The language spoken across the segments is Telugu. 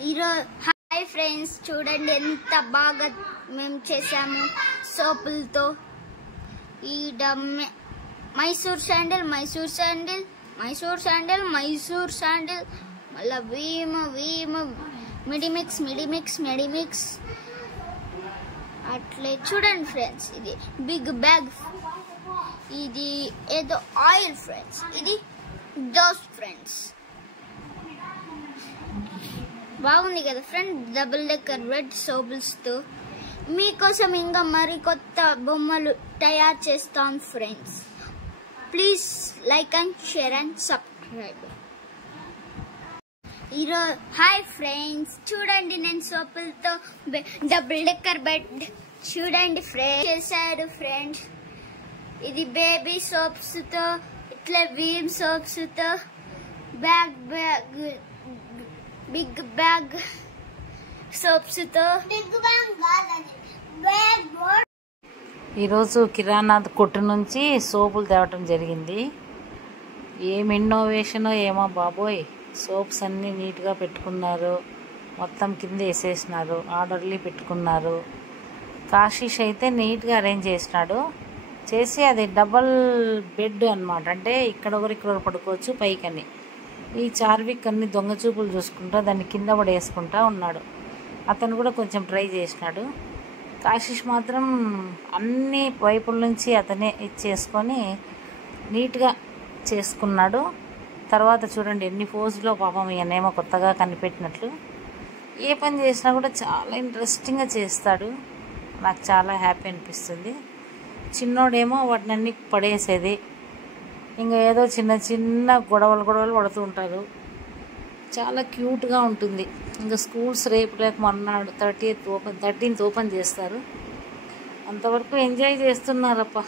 హాయ్ ఫ్రెండ్స్, చూడండి ఎంత బాగా మేము చేసాము సోపులతో. ఈ మైసూర్ శాండిల్ మళ్ళీ వీమ్ మెడిమిక్స్ అట్లే చూడండి ఫ్రెండ్స్. ఇది బిగ్ బ్యాగ్, ఇది ఏదో ఆయిల్ ఫ్రెండ్స్, ఇది డోస్ ఫ్రెండ్స్. బాగుంది కదా ఫ్రెండ్, డబుల్ డెక్కర్ రెడ్ సోపుల్స్ తో మీకోసం ఇంకా మరి కొత్త బొమ్మలు తయారు చేస్తాం friends. Please like and share and subscribe. Hi friends, చూడండి నేను సోపులతో డబుల్ డెక్కర్ బెడ్ చూడండి ఫ్రెండ్స్ చేశారు ఫ్రెండ్స్. ఇది బేబీ సోప్స్ తో, ఇట్లా వీమ్ సోప్స్ తో, బిగ్ బ్యాగ్ సోప్స్ తో. ఈరోజు కిరాణా కొట్టు నుంచి సోపులు తేవటం జరిగింది. ఏం ఇన్నోవేషనో ఏమో బాబోయ్, సోప్స్ అన్నీ నీట్గా పెట్టుకున్నారు, మొత్తం కింద వేసేసినారు, ఆర్డర్లీ పెట్టుకున్నారు. కాశీష్ అయితే నీట్గా అరేంజ్ చేసినాడు. చేసి అది డబల్ బెడ్ అనమాట, అంటే ఇక్కడ ఒకరు పడుకోవచ్చు పైకని. ఈ చార్విక్ అన్ని దొంగ చూపులు చూసుకుంటా దాన్ని కింద పడేసుకుంటా ఉన్నాడు. అతను కూడా కొంచెం ట్రై చేసినాడు. కాశీష్ మాత్రం అన్ని వైపుల నుంచి అతనే ఇచ్చేసుకొని నీట్గా చేసుకున్నాడు. తర్వాత చూడండి ఎన్ని పోజులో పాపం ఈయనేమో కొత్తగా కనిపెట్టినట్లు. ఏ పని చేసినా కూడా చాలా ఇంట్రెస్టింగ్గా చేస్తాడు. నాకు చాలా హ్యాపీ అనిపిస్తుంది. చిన్నోడేమో వాటినన్నీ పడేసేది, ఇంకా ఏదో చిన్న గొడవలు పడుతూ ఉంటారు. చాలా క్యూట్గా ఉంటుంది. ఇంకా స్కూల్స్ రేపు లేక మన్నాడు 13th ఓపెన్ చేస్తారు. అంతవరకు ఎంజాయ్ చేస్తున్నారప్ప.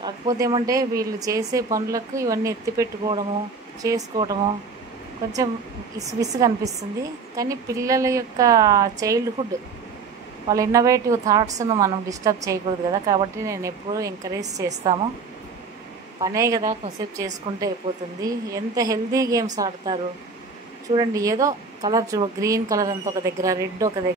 కాకపోతే ఏమంటే వీళ్ళు చేసే పనులకు ఇవన్నీ ఎత్తిపెట్టుకోవడము చేసుకోవడము కొంచెం విసుగు అనిపిస్తుంది. కానీ పిల్లల యొక్క చైల్డ్హుడ్, వాళ్ళ ఇన్నోవేటివ్ థాట్స్ను మనం డిస్టర్బ్ చేయకూడదు కదా. కాబట్టి నేను ఎప్పుడూ ఎంకరేజ్ చేస్తాము. పనే కదా, కొంచెంసేపు చేసుకుంటే అయిపోతుంది. ఎంత హెల్తీ గేమ్స్ ఆడతారు చూడండి. ఏదో కలర్ గ్రీన్ కలర్ అంతా ఒక దగ్గర, రెడ్ ఒక దగ్గర.